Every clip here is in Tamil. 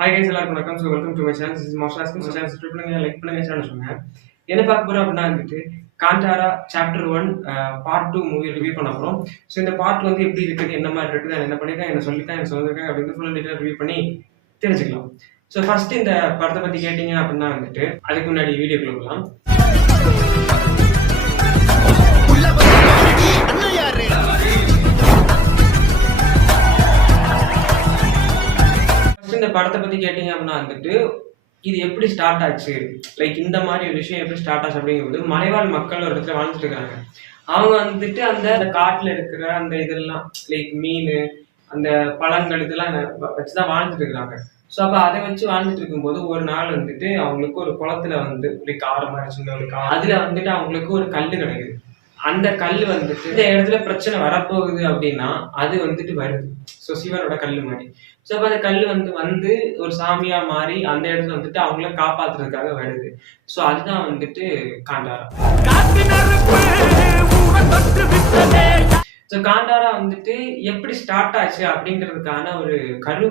ஹாய் கைஸ் எல்லாருக்கும் வணக்கம். So welcome to my channel. This is master asking. Channel subscribe பண்ணுங்க, லைக் பண்ணுங்க, சேனல் சொல்லுங்க. என்ன பார்க்க போறோம் அப்படின்னா வந்துட்டு Kantara chapter 1 part 2 movie review பண்ண போறோம். ஸோ இந்த பார்ட் வந்து எப்படி இருக்குது, என்ன மாதிரி இருக்குது, நான் என்ன பண்ணிருக்கேன், என்ன சொல்லிருக்கேன், என்ன சொல்லிருக்கேன் அப்படின்னு ஃபுல் டீட்டெயில் ரிவ்யூ பண்ணி தெரிஞ்சுக்கலாம். ஸோ ஃபர்ஸ்ட் இந்த படத்தை பத்தி கேட்டீங்க அப்படின்னா வந்துட்டு அதுக்கு முன்னாடி வீடியோக்குள்ள போகலாம். இந்த படத்தை பத்தி கேட்டீங்க அப்படின்னா வந்துட்டு இது எப்படி ஸ்டார்ட் ஆச்சு, லைக் இந்த மாதிரி ஒரு விஷயம் எப்படி ஸ்டார்ட் ஆச்சு அப்படிங்கும்போது மலைவாழ் மக்கள் ஒரு இடத்துல வாழ்ந்துட்டு இருக்காங்க. அவங்க வந்துட்டு அந்த காட்டுல இருக்கிற அந்த இதெல்லாம் லைக் மீன், அந்த பழங்கள் இதெல்லாம் வச்சுதான் வாழ்ந்துட்டு இருக்கிறாங்க. ஸோ அப்போ அதை வச்சு வாழ்ந்துட்டு இருக்கும்போது ஒரு நாள் வந்துட்டு அவங்களுக்கு ஒரு குளத்துல வந்து லைக் ஆறு மாதிரி சின்ன ஒரு அதுல வந்துட்டு அவங்களுக்கு ஒரு கல் கிடைக்குது. அந்த கல் வந்துட்டு இந்த இடத்துல பிரச்சனை வரப்போகுது அப்படின்னா அது வந்துட்டு வருது. ஸோ சிவனோட கல் மாதிரி. ஸோ அப்போ அந்த கல் வந்து ஒரு சாமியா மாறி அந்த இடத்துல வந்துட்டு அவங்கள காப்பாத்துறதுக்காக வருது. ஸோ அதுதான் வந்துட்டு காந்தாரா. ஸோ காந்தாரா வந்துட்டு எப்படி ஸ்டார்ட் ஆச்சு அப்படிங்கிறதுக்கான ஒரு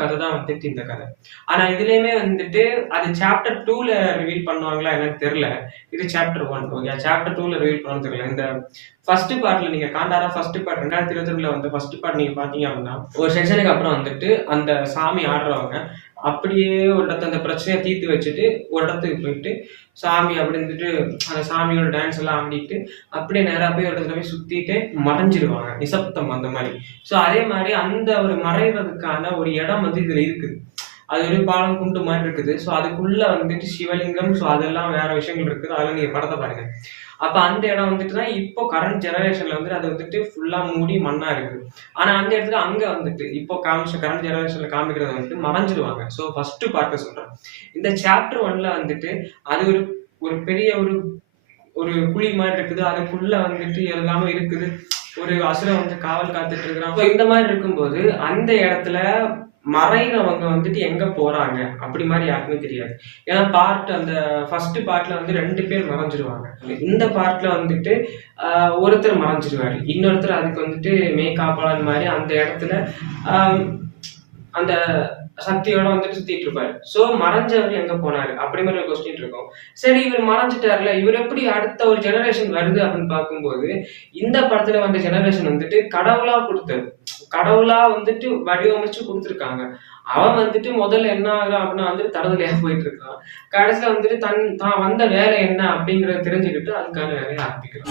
கதை தான் வந்துட்டு இந்த கதை. ஆனா இதுலயுமே வந்துட்டு அது சாப்டர் 2ல ரிவீல் பண்ணுவாங்களா என்னன்னு தெரியல. இது சாப்டர் 1. ஓகே, சாப்டர் 2ல ரிவீல் பண்ண தெரியல. இந்த ஃபர்ஸ்ட் பார்ட்ல நீங்க காந்தாரா ஃபர்ஸ்ட் பார்ட் 2022ல வந்து ஃபர்ஸ்ட் பார்ட் நீங்க பாத்தீங்க அப்படின்னா ஒரு செக்ஷனுக்கு அப்புறம் வந்துட்டு அந்த சாமி ஆடுறவங்க அப்படியே ஒரு இடத்த அந்த பிரச்சனையை தீர்த்து வச்சுட்டு ஒரு இடத்துக்கு போயிட்டு சாமி அப்படி இருந்துட்டு அந்த சாமியோட டான்ஸ் எல்லாம் ஆடிட்டு அப்படியே நேரா போய் ஒரு இடத்துல போய் சுத்திட்டு மறைஞ்சிருவாங்க, நிசப்தம் அந்த மாதிரி. ஸோ அதே மாதிரி அந்த ஒரு மறைவதற்கான ஒரு இடம் வந்து இதுல இருக்குது. அது ஒரு பாலம் குண்டு மாதிரி இருக்குது. ஸோ அதுக்குள்ள வந்துட்டு சிவலிங்கம், ஸோ அதெல்லாம் வேற விஷயங்கள் இருக்குது. அதெல்லாம் நீங்க படத்தை பாருங்க. அப்ப அந்த இடம் வந்துட்டு தான் இப்போ கரண்ட் ஜெனரேஷன்ல வந்துட்டு அது வந்துட்டு ஃபுல்லா மூடி மண்ணா இருக்குது. ஆனா அந்த இடத்துல அங்க வந்துட்டு இப்போ கரண்ட் ஜெனரேஷன்ல காமிக்கிறத வந்துட்டு மறைஞ்சிடுவாங்க. ஸோ ஃபர்ஸ்ட் பார்க்க சொல்றேன். இந்த சாப்டர் 1ல வந்துட்டு அது ஒரு பெரிய ஒரு குழி மாதிரி இருக்குது. அதுக்குள்ள வந்துட்டு எல்லாமே இருக்குது. ஒரு அசுரம் வந்து காவல் காத்துட்டு இருக்கிறாங்க. இந்த மாதிரி இருக்கும்போது அந்த இடத்துல மறைகிறவங்க வந்துட்டு எங்க போறாங்க அப்படி மாதிரி யாருக்குமே தெரியாது. ஏன்னா அந்த ஃபர்ஸ்ட் பார்ட்ல வந்து 2 பேர் மறைஞ்சிருவாங்க. இந்த பார்ட்ல வந்துட்டு ஒருத்தர் மறைஞ்சிருவாரு, இன்னொருத்தர் அதுக்கு வந்துட்டு மேக்காப்பாளன் மாதிரி அந்த இடத்துல அந்த சக்தியோட வந்துட்டு சுத்திட்டு இருப்பாரு. சோ மறைஞ்சவர் எங்க போனாரு அப்படி மாதிரி ஒரு கொஸ்டின் இருக்கும். சரி, இவர் மறைஞ்சிட்டாருல, இவர் எப்படி அடுத்த ஒரு ஜெனரேஷன் வருது அப்படின்னு பார்க்கும்போது இந்த படத்துல வந்த ஜெனரேஷன் வந்துட்டு கடவுளா கொடுத்தது, கடவுளா வந்துட்டு வடிவமைச்சு கொடுத்துருக்காங்க. அவன் வந்துட்டு முதல்ல என்ன ஆகுறான் அப்படின்னா வந்துட்டு தடவுலையா போயிட்டு இருக்கான். கடைசியில வந்துட்டு தான் வந்த வேலை என்ன அப்படிங்கறத தெரிஞ்சுக்கிட்டு அதுக்கான வேலையை ஆரம்பிக்கிறான்.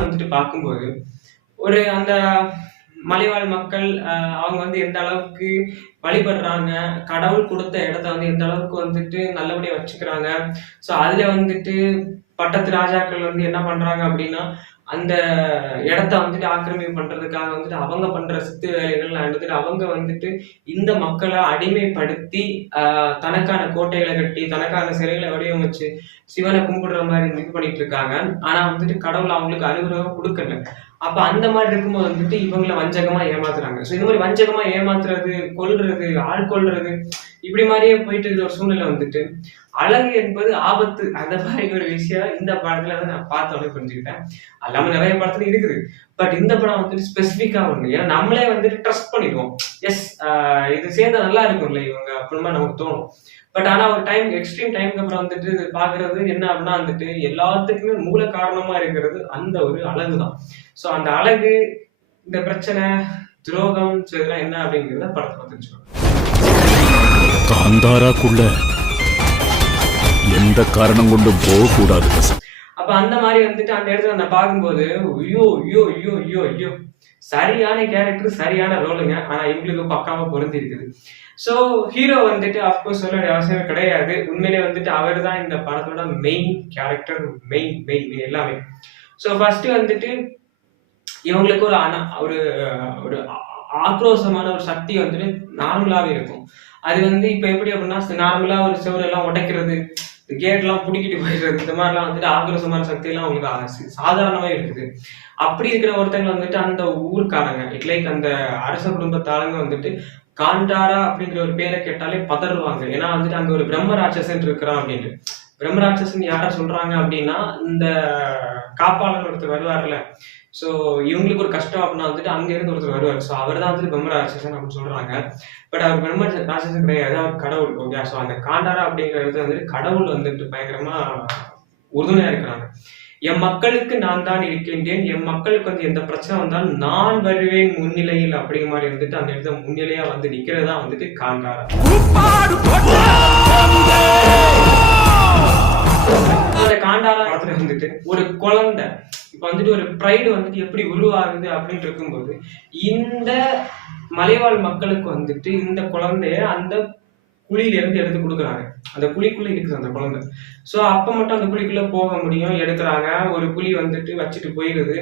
வந்துட்டு பார்க்கும்போது ஒரு அந்த மலைவாழ் மக்கள் அவங்க வந்து எந்த அளவுக்கு வழிபடுறாங்க, கடவுள் கொடுத்த இடத்த வந்து எந்த அளவுக்கு வந்துட்டு நல்லபடியா வச்சுக்கிறாங்க. ஸோ அதுல வந்துட்டு பட்டத்து ராஜாக்கள் வந்து என்ன பண்றாங்க அப்படின்னா அந்த இடத்த வந்துட்டு ஆக்கிரமிப்பு பண்றதுக்காக வந்துட்டு அவங்க பண்ற சித்து வேலைகள் வந்துட்டு அவங்க வந்துட்டு இந்த மக்களை அடிமைப்படுத்தி தனக்கான கோட்டைகளை கட்டி தனக்கான சிலைகளை வடிவமைச்சு சிவனை கும்பிடுற மாதிரி இது பண்ணிட்டு இருக்காங்க. ஆனா வந்துட்டு கடவுள் அவங்களுக்கு அனுகிரகம் கொடுக்கல. அப்ப அந்த மாதிரி இருக்கும்போது வந்துட்டு இவங்களை வஞ்சகமா ஏமாத்துறாங்க. ஸோ இந்த மாதிரி வஞ்சகமா ஏமாத்துறது, கொல்றது, ஆள் கொல்றது இப்படி மாதிரியே போயிட்டு இருக்கிற ஒரு சூழ்நிலை வந்துட்டு அழகு என்பது ஆபத்து அந்த மாதிரி ஒரு விஷயம் இந்த படத்துல வந்து நான் பார்த்தோன்னே புரிஞ்சுக்கிட்டேன். அல்லாம நிறைய படத்துல இருக்குது. பட் இந்த படம் வந்துட்டு ஸ்பெசிஃபிக்கா ஒண்ணு, ஏன்னா நம்மளே வந்துட்டு ட்ரஸ்ட் பண்ணிடுவோம். எஸ், இது சேர்ந்தா நல்லா இருக்கும்ல இவங்க அப்படிமா நமக்கு தோணும். பட் ஆனா ஒரு எக்ஸ்ட்ரீம் டைமுக்கு அப்புறம் வந்துட்டு பாக்குறது என்ன அப்படின்னா வந்துட்டு எல்லாத்துக்குமே மூல காரணமா இருக்கிறது அந்த ஒரு அழகுதான். ஸோ அந்த அழகு, இந்த பிரச்சனை, துரோகம், இதெல்லாம் என்ன அப்படிங்கிறத படத்தை தெரிஞ்சுக்கணும். காந்தாராக்குள்ள எந்த காரணம் கொண்டும் போகக்கூடாது. அப்ப அந்த மாதிரி வந்துட்டு அந்த இடத்துல நான் பார்க்கும்போது ஐயோ ஐயோ ஐயோ ஐயோ ஐயோ சரியான கேரக்டர், சரியான ரோலுங்க. ஆனா இவங்களுக்கு பக்காவா பொருந்தி இருக்குது. ஸோ ஹீரோ வந்துட்டு அப்கோர்ஸ் சொல்ல வேண்டிய அவசியம் கிடையாது. உண்மையிலே வந்துட்டு அவர் தான் இந்த படத்தோட மெயின் கேரக்டர், மெயின் எல்லாமே. ஸோ ஃபர்ஸ்ட் வந்துட்டு இவங்களுக்கு ஒரு ஒரு ஆக்ரோஷமான ஒரு சக்தி வந்துட்டு நார்மலாவே இருக்கும். அது வந்து இப்ப எப்படி அப்படின்னா நார்மலா ஒரு செவரு எல்லாம் உடைக்கிறது, கேட் எல்லாம் புடிக்கிட்டு போயிடுறது, இந்த மாதிரிலாம் வந்துட்டு ஆக்ரோஷமான சக்தி எல்லாம் அவங்களுக்கு சாதாரணமாவே இருக்குது. அப்படி இருக்கிற ஒருத்தங்க வந்துட்டு அந்த ஊருக்காரங்க லைக் அந்த அரச குடும்பத்தாளுங்க வந்துட்டு காந்தாரா அப்படிங்கிற ஒரு பேரை கேட்டாலே பதறுவாங்க. ஏன்னா வந்துட்டு அங்க ஒரு பிரம்ம ராட்சசன் இருக்கிறான் அப்படின்ட்டு. பிரம்மராட்சசன் யாரை சொல்றாங்க அப்படின்னா, இந்த காப்பாளர் ஒருத்தர் வருவார்ல. ஸோ இவங்களுக்கு ஒரு கஷ்டம் அப்படின்னா வந்துட்டு அங்க இருந்து ஒருத்தர் வருவார். ஸோ அவர் தான் வந்துட்டு பிரம்மராட்சசன் அப்படின்னு சொல்றாங்க. பட் அவர் பிரம்ம ராட்சசன் கிடையாது, அவர் கடவுள். ஓகே, ஸோ அந்த காண்டாரா அப்படிங்கிற இடத்துல வந்துட்டு கடவுள் வந்துட்டு பயங்கரமா உறுதுணையா இருக்கிறாங்க. என் மக்களுக்கு நான் தான் இருக்கின்றேன், என் மக்களுக்கு வந்து எந்த பிரச்சனை வந்தாலும் நான் வருவேன் முன்னிலையில் அப்படிங்கிற மாதிரி வந்துட்டு அந்த இடத்துல முன்னிலையா வந்து நிக்கிறதா வந்துட்டு காண்டாரா. காண்டாரா படத்துல வந்துட்டு ஒரு குழந்தை இப்ப வந்துட்டு ஒரு பிரைடு வந்துட்டு எப்படி உருவாகுது அப்படின்னு இருக்கும்போது, இந்த மலைவாழ் மக்களுக்கு வந்துட்டு இந்த குழந்தைய அந்த குழியில இருந்து எடுத்து கொடுக்குறாங்க. அந்த குழிக்குள்ள இருக்குது அந்த குழந்தை. ஸோ அப்ப மட்டும் அந்த குழிக்குள்ள போக முடியும், எடுக்கிறாங்க. ஒரு குழி வந்துட்டு வச்சுட்டு போயிடுது.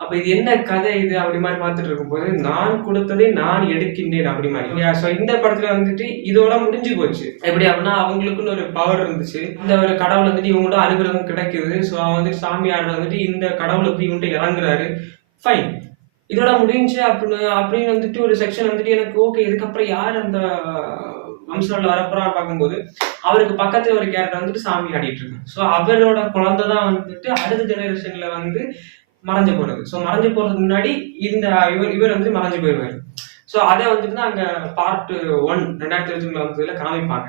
அப்ப இது என்ன கதை இது அப்படி மாதிரி பார்த்துட்டு இருக்கும்போது, நான் கொடுத்ததை நான் எடுக்கின்றேன் அப்படி மாதிரி. ஸோ இந்த படத்துல வந்துட்டு இதோட முடிஞ்சு போச்சு. எப்படி அப்படின்னா, அவங்களுக்குன்னு ஒரு பவர் இருந்துச்சு. இந்த ஒரு கடவுள் வந்துட்டு இவங்களோட அனுகிரகம் கிடைக்குது. ஸோ அவன் வந்துட்டு சாமியார் வந்துட்டு இந்த கடவுளுக்கு இவங்கள்ட்ட இறங்குறாரு. ஃபைன், இதோட முடிஞ்சு அப்படின்னு வந்துட்டு ஒரு செக்ஷன் வந்துட்டு எனக்கு ஓகே. இதுக்கப்புறம் யார் அந்த வம்சம்ல வரப்போறான்னு பார்க்கும்போது, அவருக்கு பக்கத்துல ஒரு கேரக்டர் வந்துட்டு சாமி ஆடிட்டு இருக்கு. ஸோ அவரோட குழந்தை தான் வந்துட்டு அடுத்த ஜெனரேஷன்ல வந்து மறைஞ்சு போறது. ஸோ மறைஞ்சு போறதுக்கு முன்னாடி இந்த இவர் வந்து மறைஞ்சு போயிடுவாரு. ஸோ அதை வந்துட்டு தான் அங்க பார்ட் 1 2023 வந்ததுல காமிப்பாங்க.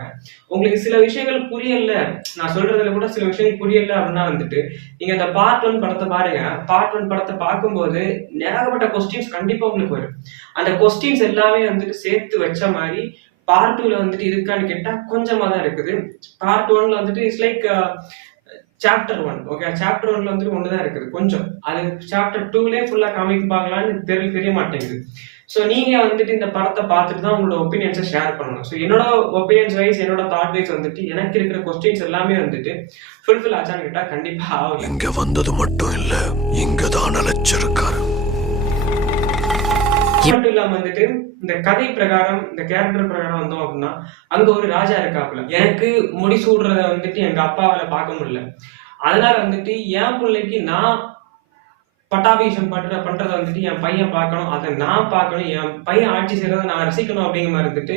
உங்களுக்கு சில விஷயங்கள் புரியல, நான் சொல்றதுல கூட சில விஷயங்கள் புரியல அப்படின்னா வந்துட்டு நீங்க அந்த பார்ட் 1 படத்தை பாருங்க. பார்ட் 1 படத்தை பார்க்கும்போது ஏகப்பட்ட கொஸ்டின்ஸ் கண்டிப்பா உங்களுக்கு வரும். அந்த கொஸ்டின்ஸ் எல்லாமே வந்துட்டு சேர்த்து வச்ச மாதிரி பார்ட் 2ல வந்துட்டு இருக்கான்னு கேட்டா கொஞ்சமா தான் இருக்குது. பார்ட் 1ல வந்துட்டு it's like chapter 1. Okay, chapter 1ல வந்துட்டு ஒண்ணுதான் இருக்குது கொஞ்சம். அது சாப்டர் 2லயே ஃபுல்லா காமிப்பாங்களான்னு தெரிய மாட்டேங்குது. ஸோ நீங்க வந்துட்டு இந்த படத்தை பார்த்துட்டு தான் உங்களோட ஒப்பீனியன்ஸை ஷேர் பண்ணணும். ஸோ என்னோட ஒப்பீனியன்ஸ் வைஸ், என்னோட தாட் வைஸ் வந்துட்டு எனக்கு இருக்கிற கொஸ்டின்ஸ் எல்லாமே வந்துட்டு ஃபுல்ஃபில் ஆச்சான்னு கேட்டா கண்டிப்பா ஆகும். இங்க வந்தது மட்டும் இல்ல, இங்க தான் அழைச்சிருக்காரு. மட்டும் இல்லாம வந்துட்டு இந்த கதை பிரகாரம், இந்த கேரக்டர் பிரகாரம் வந்தோம் அப்படின்னா, அங்க ஒரு ராஜா இருக்காப்புல. எனக்கு முடிசூடுறத வந்துட்டு எங்க அப்பாவால பார்க்க முடியல. அதனால வந்துட்டு என் பிள்ளைக்கு நான் பட்டாபிஷம் பண்றத வந்துட்டு என் பையன் பார்க்கணும், அதை நான் பார்க்கணும், என் பையன் ஆட்சி செய்யறதை நான் ரசிக்கணும் அப்படிங்கிற மாதிரி இருந்துட்டு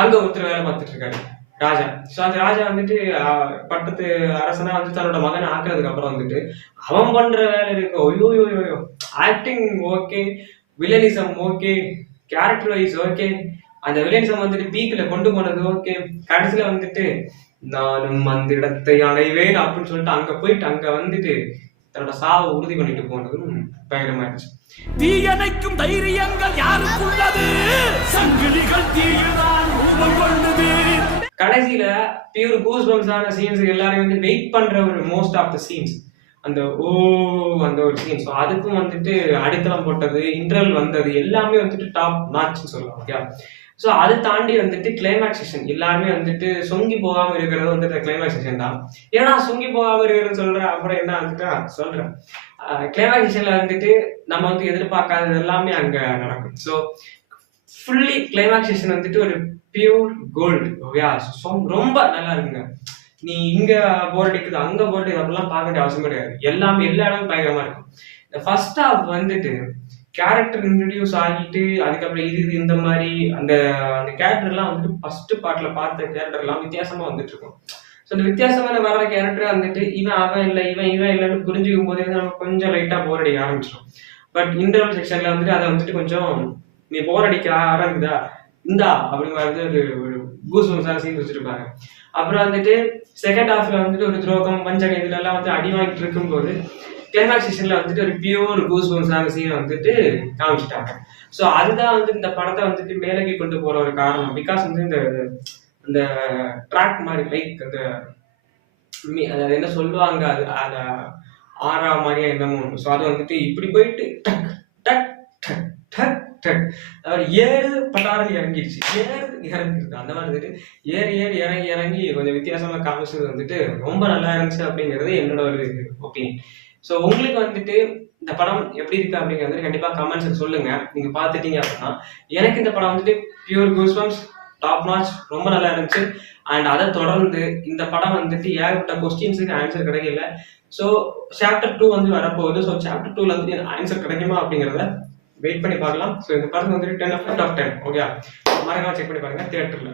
அங்க ஒருத்தர் வேலை பார்த்துட்டு இருக்காரு, ராஜா. ஸோ அந்த ராஜா வந்துட்டு பட்டத்து அரசனா வந்து தன்னோட மகனை ஆக்குறதுக்கு அப்புறம் வந்துட்டு அவன் பண்ற வேலை இருக்கு. ஐயோ, acting okay, villainism okay, character wise okay, அந்த வில்லனிசம் வந்துட்டு பீக்ல கொண்டு போனது ஓகே. கடைசியில வந்துட்டு நானும் அந்த இடத்தை அடைவேன் அப்படின்னு சொல்லிட்டு அங்க போயிட்டு அங்க வந்துட்டு தன்னோட சாவை உறுதி பண்ணிட்டு போனதும் பயங்கரமாயிருச்சு. தீயணைக்கும் தைரியங்கள் யாருக்குள்ளது, சங்கிலிகள் தீயில்தான் ரூபம் கொண்டது. கடைசியில பியூர் கூஸ்பம்ஸான சீன்ஸ் எல்லாரும் வந்து வெயிட் பண்ற ஒரு மோஸ்ட் ஆஃப் த சீன்ஸ், அந்த அந்த ஒரு சீன். ஸோ அதுக்கும் வந்துட்டு அடித்தளம் போட்டது, இன்டர்வல் வந்தது எல்லாமே வந்துட்டு டாப் நாட்ச்னு சொல்லலாம். ஓகே, ஸோ அதை தாண்டி வந்துட்டு கிளைமேக்ஸ் செஷன் எல்லாருமே வந்துட்டு சொங்கி போகாம இருக்கிறது வந்துட்டு கிளைமேக்ஸ் செஷன் தான். ஏன்னா சொங்கி போகாம இருக்கிறதுன்னு சொல்றேன், அப்புறம் என்ன வந்துட்டு சொல்றேன். கிளைமேக்ஸ் செஷன்ல வந்துட்டு நம்ம வந்து எதிர்பார்க்காதது எல்லாமே அங்க நடக்கும். ஸோ ஃபுல்லி கிளைமேக்ஸ் செஷன் வந்துட்டு ஒரு பியூர் கோல்டு. ஓகே, ரொம்ப நல்லா இருக்குங்க. நீ இங்க போர் அடிக்குது, அங்க போர் அடிக்குது அப்படிலாம் பார்க்க வேண்டிய அவசியம் கிடையாது. எல்லாமே எல்லா இடமும் பயங்கரமா இருக்கும். இந்த ஃபர்ஸ்ட் ஹாஃப் வந்துட்டு கேரக்டர் இன்ட்ரடியூஸ் ஆகிட்டு அதுக்கப்புறம் இது இந்த மாதிரி அந்த கேரக்டர் எல்லாம் வந்துட்டு ஃபர்ஸ்ட் பார்ட்ல பார்த்த கேரக்டர் எல்லாம் வித்தியாசமா வந்துட்டு இருக்கும். ஸோ இந்த வித்தியாசமான வர்ற கேரக்டர் வந்துட்டு இவன் அவன் இல்லை, இவன் இல்லைன்னு புரிஞ்சுக்கும் போதே நம்ம கொஞ்சம் லைட்டா போர் அடிக்க ஆரம்பிச்சிடும். பட் இன்டர்வல் செக்ஷன்ல வந்துட்டு அதை வந்துட்டு கொஞ்சம் நீ போர் அடிக்க ஆரம்பிக்குதா இந்தா அப்படிங்கிற ஒரு கூஸ்பம்ஸான சீன் வச்சிருப்பாங்க. அப்புறம் வந்துட்டு செகண்ட் ஹாஃப்ல வந்துட்டு ஒரு துரோகம் வஞ்சகம் இதுல எல்லாம் வந்து அடி வாங்கிட்டு இருக்கும்போது கிளைமேக்ஸ் சீசன்ல வந்துட்டு ஒரு பியூர் கூஸ்பம்ஸான சீனை வந்துட்டு காமிச்சிட்டாங்க. ஸோ அதுதான் வந்து இந்த படத்தை வந்துட்டு மேலகி கொண்டு போற ஒரு காரணம். பிகாஸ் வந்து இந்த ட்ராக் மாதிரி லைக் அந்த அதாவது என்ன சொல்லுவாங்க, அது அந்த ஆறா மாதிரியா என்னமோ. ஸோ அது வந்துட்டு இப்படி போயிட்டு டக் டக் டக் டக் டக் அவர் ஏறு பட்டாரம் இறங்கிடுச்சு, இறங்கிடுது. அந்த மாதிரி வந்துட்டு ஏறி இறங்கி கொஞ்சம் வித்தியாசமா காமிச்சது வந்துட்டு ரொம்ப நல்லா இருந்துச்சு அப்படிங்கிறது என்னோட ஒரு ஒப்பீனியன். ஸோ உங்களுக்கு வந்துட்டு இந்த படம் எப்படி இருக்கு அப்படிங்கிறது கண்டிப்பா கமெண்ட்ஸ் சொல்லுங்க. நீங்க பாத்துட்டீங்க அப்படின்னா எனக்கு இந்த படம் வந்துட்டு பியூர் கூஸ்பம்ஸ், டாப் நாச், ரொம்ப நல்லா இருந்துச்சு. அண்ட் அதை தொடர்ந்து இந்த படம் வந்துட்டு ஏகப்பட்ட கொஸ்டின்ஸுக்கு ஆன்சர் கிடைக்கல. ஸோ சாப்டர் 2 வந்து வரப்போகுது. ஸோ சாப்டர் 2ல வந்துட்டு ஆன்சர் கிடைக்குமா அப்படிங்கிறத வெயிட் பண்ணி பார்க்கலாம். ஸோ இந்த படம் வந்துட்டு 10 out of 10. ஓகே, மறக்காம செக் பண்ணி பாருங்க தியேட்டர்ல.